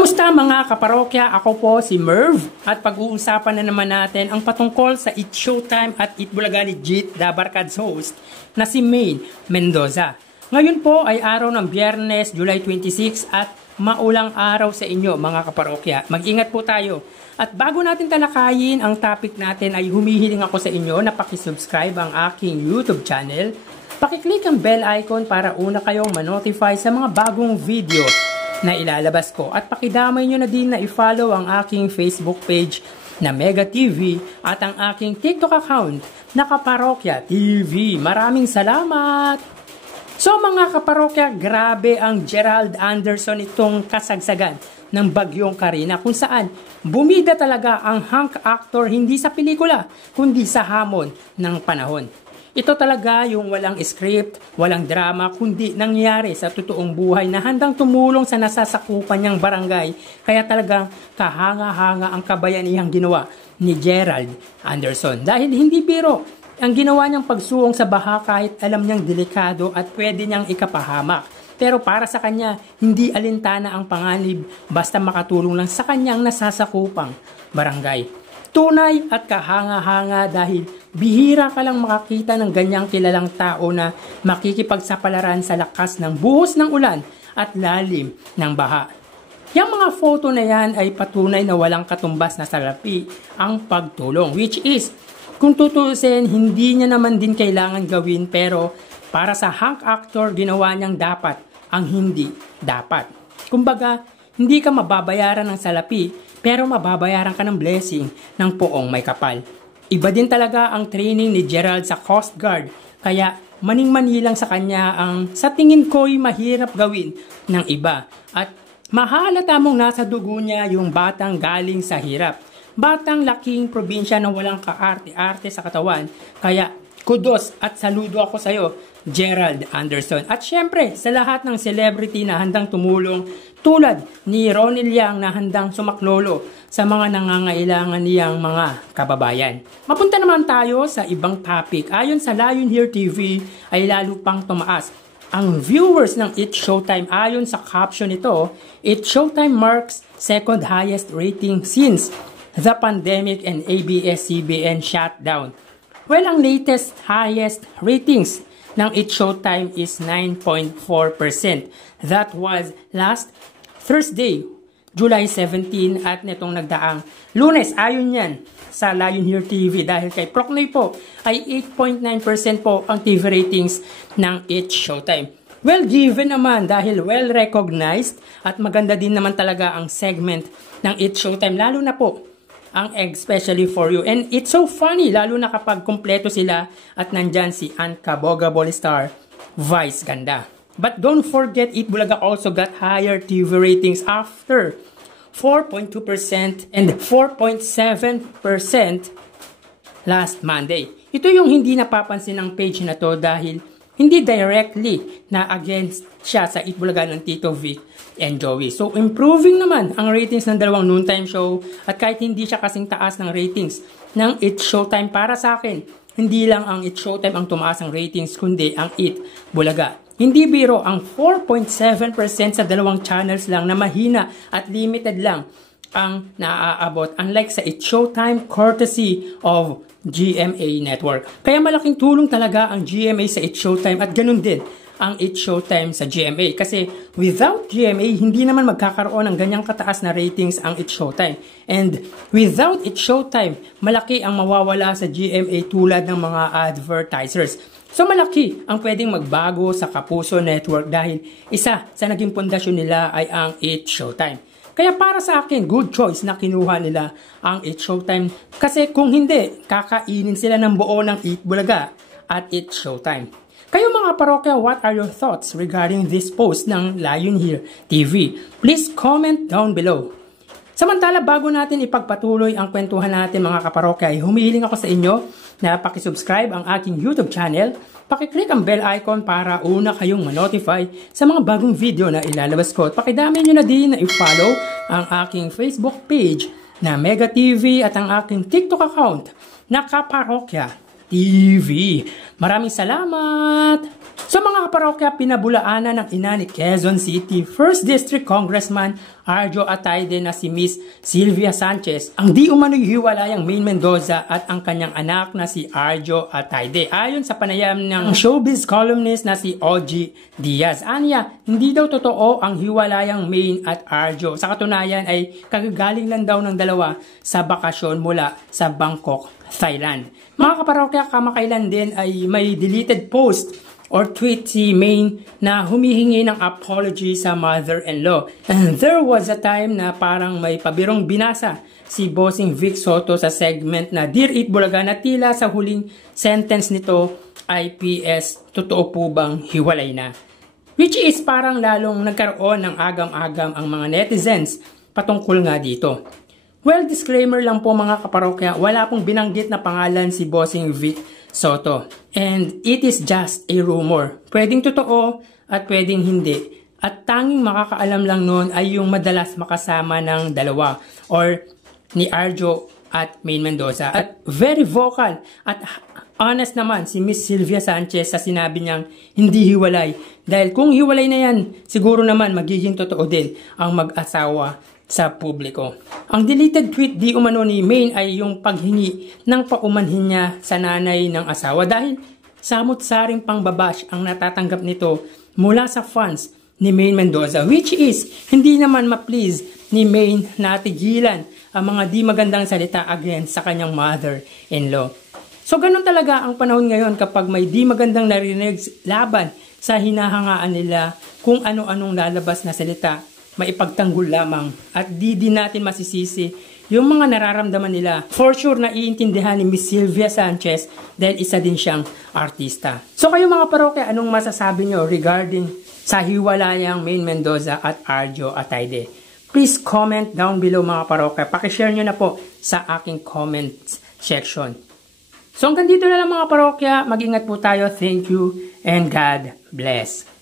Kamusta mga kaparokya? Ako po si Merv at pag-uusapan na naman natin ang patungkol sa It Showtime at It Bulaga Legit The Barkads host na si Maine Mendoza. Ngayon po ay araw ng Biyernes, July 26 at maulang araw sa inyo mga kaparokya. Mag-ingat po tayo. At bago natin talakayin ang topic natin ay humihiling ako sa inyo na pakisubscribe ang aking YouTube channel. Pakiclick ang bell icon para una kayong manotify sa mga bagong video na ilalabas ko. At pakidamay nyo na din na i-follow ang aking Facebook page na Mega TV at ang aking TikTok account na Kaparokya TV. Maraming salamat! So mga kaparokya, grabe ang Gerald Anderson itong kasagsagan ng Bagyong Karina kung saan bumida talaga ang hunk actor hindi sa pelikula kundi sa hamon ng panahon. Ito talaga yung walang script, walang drama, kundi nangyari sa totoong buhay na handang tumulong sa nasasakupan niyang barangay. Kaya talagang kahanga-hanga ang kabayanihang ginawa ni Gerald Anderson. Dahil hindi biro ang ginawa niyang pagsuong sa baha kahit alam niyang delikado at pwede niyang ikapahamak. Pero para sa kanya, hindi alintana ang panganib basta makatulong lang sa kanyang nasasakupang barangay. Tunay at kahanga-hanga dahil bihira ka lang makakita ng ganyang kilalang tao na makikipagsapalaran sa lakas ng buhos ng ulan at lalim ng baha. Yang mga photo na yan ay patunay na walang katumbas na salapi ang pagtulong, which is, kung tutusin, hindi niya naman din kailangan gawin pero para sa hunk actor, ginawa niyang dapat ang hindi dapat. Kumbaga, hindi ka mababayaran ng salapi pero mababayaran ka ng blessing ng poong may kapal. Iba din talaga ang training ni Gerald sa Coast Guard kaya maning-mani lang sa kanya ang sa tingin ko'y mahirap gawin ng iba. At mahalata mong nasa dugo niya yung batang galing sa hirap. Batang laking probinsya na walang kaarte-arte sa katawan. Kaya kudos at saludo ako sa iyo, Gerald Anderson. At syempre, sa lahat ng celebrity na handang tumulong tulad ni Ronnie Liang na handang sumaklolo sa mga nangangailangan niyang mga kababayan. Mapunta naman tayo sa ibang topic. Ayon sa Lion Here TV ay lalo pang tumaas ang viewers ng It Showtime. Ayon sa caption nito, It Showtime marks second highest rating since the pandemic and ABS-CBN shutdown. Well, ang latest highest ratings ng It Showtime is 9.4%. That was last Thursday, July 17 at netong nagdaang Lunes. Ayon yan sa Lion Here TV dahil kay Procnoy po ay 8.9% po ang TV ratings ng It Showtime. Well given naman dahil well recognized at maganda din naman talaga ang segment ng It Showtime lalo na po ang Especially For You. And it's so funny, lalo na kapag kumpleto sila at nandyan si Ann Caboga Bolistar, Vice Ganda. But don't forget, It Bulaga also got higher TV ratings after 4.2% and 4.7% last Monday. Ito yung hindi napapansin ng page na to dahil hindi directly na against siya sa It Bulaga ng Tito Vic and Joey. So, improving naman ang ratings ng dalawang noontime show at kahit hindi siya kasing taas ng ratings ng It Showtime para sa akin, hindi lang ang It Showtime ang tumaas ang ratings kundi ang It Bulaga. Hindi biro ang 4.7% sa dalawang channels lang na mahina at limited lang ang naaabot unlike sa It Showtime courtesy of GMA Network. Kaya malaking tulong talaga ang GMA sa It Showtime at ganun din ang It Showtime sa GMA. Kasi without GMA, hindi naman magkakaroon ng ganyang kataas na ratings ang It Showtime. And without It Showtime, malaki ang mawawala sa GMA tulad ng mga advertisers. So malaki ang pwedeng magbago sa Kapuso Network dahil isa sa naging pundasyon nila ay ang It Showtime. Kaya para sa akin, good choice na kinuha nila ang It Showtime. Kasi kung hindi, kakainin sila ng buo ng It Bulaga at It Showtime. Kayo mga parokya, what are your thoughts regarding this post ng Lion Here TV? Please comment down below. Samantala, bago natin ipagpatuloy ang kwentuhan natin mga kaparokya, ay humihiling ako sa inyo na pakisubscribe ang aking YouTube channel, pakiclick ang bell icon para una kayong manotify sa mga bagong video na ilalabas ko. At pakidami nyo na din na i-follow ang aking Facebook page na Mega TV at ang aking TikTok account na Kaparokya TV. Maraming salamat! Sa mga kaparokya, pinabulaanan ng ina ni Quezon City 1st District Congressman Arjo Atayde na si Miss Sylvia Sanchez ang di umano'y hiwalayang Maine Mendoza at ang kanyang anak na si Arjo Atayde. Ayon sa panayam ng showbiz columnist na si OG Diaz. Anya, hindi daw totoo ang hiwalayang Maine at Arjo. Sa katunayan ay kagagaling lang daw ng dalawa sa bakasyon mula sa Bangkok, Thailand. Mga kaparokya, kamakailan din ay may deleted post or tweet si Maine na humihingi ng apology sa mother-in-law. And there was a time na parang may pabirong binasa si Bossing Vic Soto sa segment na Dear Eat Bulaga na tila sa huling sentence nito ay PS, totoo po bang hiwalay na? Which is parang lalong nagkaroon ng agam-agam ang mga netizens patungkol nga dito. Well, disclaimer lang po mga kaparokya, wala pong binanggit na pangalan si Bossing Vic Soto. And it is just a rumor. Pwedeng totoo at pwedeng hindi. At tanging makakaalam lang noon ay yung madalas makasama ng dalawa or ni Arjo at Maine Mendoza. At very vocal at honest naman si Miss Sylvia Sanchez sa sinabi niyang hindi hiwalay. Dahil kung hiwalay na yan, siguro naman magiging totoo din ang mag-asawa sa publiko. Ang deleted tweet di umano ni Maine ay yung paghingi ng paumanhin niya sa nanay ng asawa dahil samot-saring pangbabash ang natatanggap nito mula sa fans ni Maine Mendoza, which is hindi naman ma-please ni Maine na tigilan ang mga di magandang salita against sa kanyang mother-in-law. So ganun talaga ang panahon ngayon kapag may di magandang narinig laban sa hinahangaan nila kung ano-anong lalabas na salita, maipagtanggol lamang at di din natin masisisi yung mga nararamdaman nila. For sure na iintindihan ni Miss Sylvia Sanchez dahil isa din siyang artista. So kayo mga parokya, anong masasabi nyo regarding sa hiwalayang Maine Mendoza at Arjo Atayde? Please comment down below mga parokya. Pakishare nyo na po sa aking comment section. So hanggang dito na lang mga parokya. Mag-ingat po tayo. Thank you and God bless.